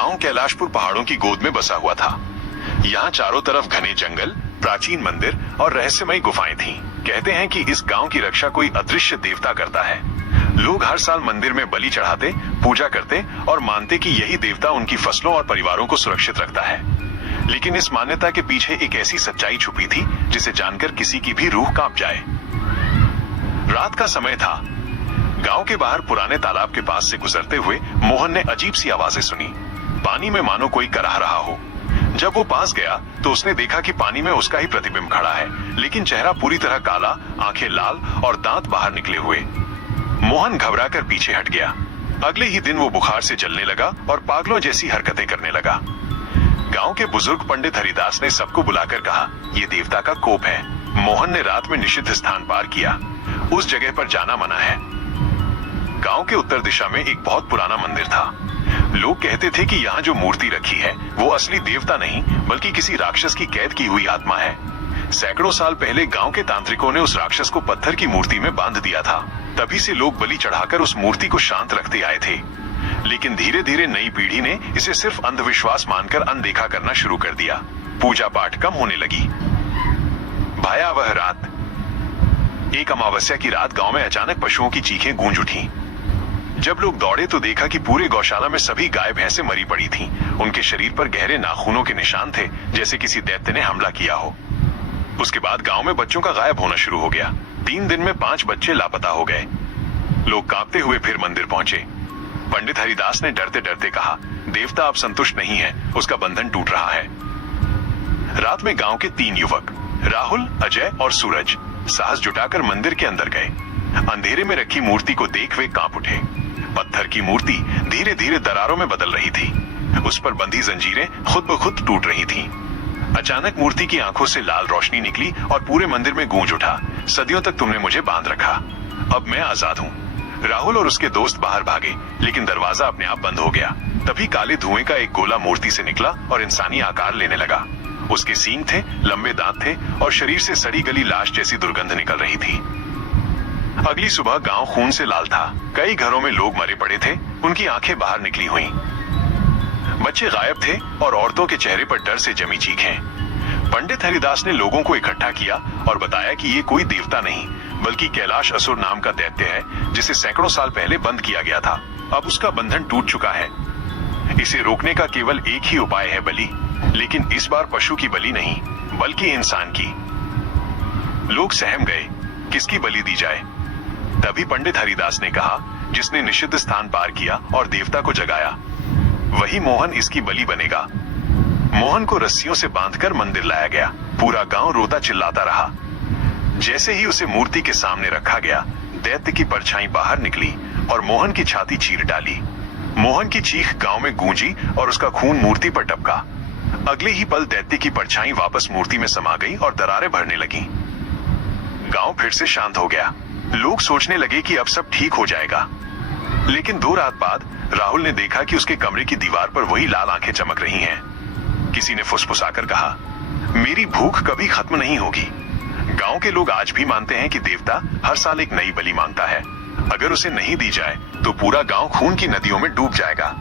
गांव कैलाशपुर पहाड़ों की गोद में बसा हुआ था। यहाँ चारों तरफ घने जंगल, प्राचीन मंदिर और रहस्यमयी गुफाएं थीं। कहते हैं कि इस गांव की रक्षा कोई अदृश्य देवता करता है। लोग हर साल मंदिर में बलि चढ़ाते, पूजा करते और मानते कि यही देवता उनकी फसलों और परिवारों को सुरक्षित रखता है। लेकिन इस मान्यता के पीछे एक ऐसी सच्चाई छुपी थी जिसे जानकर किसी की भी रूह कांप जाए। रात का समय था। गांव के बाहर पुराने तालाब के पास से गुजरते हुए मोहन ने अजीब सी आवाजें सुनी। पानी में मानो कोई कराह रहा हो। जब वो पास गया तो उसने देखा कि पानी में उसका ही प्रतिबिंब खड़ा है, लेकिन चेहरा पूरी तरह काला, आंखें लाल और दांत बाहर निकले हुए। मोहन घबराकर पीछे हट गया। अगले ही दिन वो बुखार से जलने लगा और पागलों जैसी हरकतें करने लगा। गांव के बुजुर्ग पंडित हरिदास ने सबको बुलाकर कहा, ये देवता का कोप है। मोहन ने रात में निषिद्ध स्थान पार किया। उस जगह पर जाना मना है। गांव के उत्तर दिशा में एक बहुत पुराना मंदिर था। लोग कहते थे कि यहाँ जो मूर्ति रखी है वो असली देवता नहीं बल्कि किसी राक्षस की कैद की हुई आत्मा है। सैकड़ों साल पहले गांव के तांत्रिकों ने उस राक्षस को पत्थर की मूर्ति में बांध दिया था। तभी से लोग बलि चढ़ाकर उस मूर्ति को शांत रखते आए थे। लेकिन धीरे धीरे नई पीढ़ी ने इसे सिर्फ अंधविश्वास मानकर अनदेखा करना शुरू कर दिया। पूजा पाठ कम होने लगी। भयावह रात। एक अमावस्या की रात गांव में अचानक पशुओं की चीखें गूंज उठी। जब लोग दौड़े तो देखा कि पूरे गौशाला में सभी गाय भैंसें मरी पड़ी थीं। उनके शरीर पर गहरे नाखूनों के निशान थे, जैसे किसी दैत्य ने हमला किया हो। उसके बाद गांव में बच्चों का गायब होना शुरू हो गया। 3 दिन में 5 बच्चे लापता हो गए। लोग कांपते हुए फिर मंदिर पहुंचे। पंडित हरिदास ने डरते डरते कहा, देवता अब संतुष्ट नहीं है, उसका बंधन टूट रहा है। रात में गांव के 3 युवक, राहुल, अजय और सूरज, साहस जुटाकर मंदिर के अंदर गए। अंधेरे में रखी मूर्ति को देख वे कांप उठे। पत्थर की मूर्ति धीरे धीरे दरारों में बदल रही थी। उस पर बंधी जंजीरें खुद ब खुद टूट रही थीं। अचानक मूर्ति की आंखों से लाल रोशनी निकली और पूरे मंदिर में गूंज उठा, सदियों तक तुमने मुझे बांध रखा, अब मैं आजाद हूँ। राहुल और उसके दोस्त बाहर भागे, लेकिन दरवाजा अपने आप बंद हो गया। तभी काले धुएं का एक गोला मूर्ति से निकला और इंसानी आकार लेने लगा। उसके सींग थे, लंबे दांत थे और शरीर से सड़ी गली लाश जैसी दुर्गंध निकल रही थी। अगली सुबह गांव खून से लाल था। कई घरों में लोग मरे पड़े थे, उनकी आंखें बाहर निकली हुई। बच्चे गायब थे और औरतों के चेहरे पर डर से जमी चीखें। पंडित हरिदास ने लोगों को इकट्ठा किया और बताया कि ये कोई देवता नहीं बल्कि कैलाश असुर नाम का दैत्य है, जिसे सैकड़ों साल पहले बंद किया गया था। अब उसका बंधन टूट चुका है। इसे रोकने का केवल एक ही उपाय है, बलि। लेकिन इस बार पशु की बलि नहीं बल्कि इंसान की। लोग सहम गए, किसकी बलि दी जाए? तभी पंडित हरिदास ने कहा, जिसने निषिद्ध स्थान पार किया और देवता को जगाया, वही मोहन इसकी बलि बनेगा। मोहन को रस्सियों से बांधकर मंदिर लाया गया। पूरा गांव रोता चिल्लाता रहा। जैसे ही उसे मूर्ति के सामने रखा गया, दैत्य की परछाई बाहर निकली और मोहन की छाती चीर डाली। मोहन की चीख गांव में गूंजी और उसका खून मूर्ति पर टपका। अगले ही पल दैत्य की परछाई वापस मूर्ति में समा गई और दरारें भरने लगी। गांव फिर से शांत हो गया। लोग सोचने लगे कि अब सब ठीक हो जाएगा। लेकिन 2 रात बाद राहुल ने देखा कि उसके कमरे की दीवार पर वही लाल आंखें चमक रही हैं। किसी ने फुसफुसाकर कहा, मेरी भूख कभी खत्म नहीं होगी। गांव के लोग आज भी मानते हैं कि देवता हर साल एक नई बलि मांगता है। अगर उसे नहीं दी जाए तो पूरा गांव खून की नदियों में डूब जाएगा।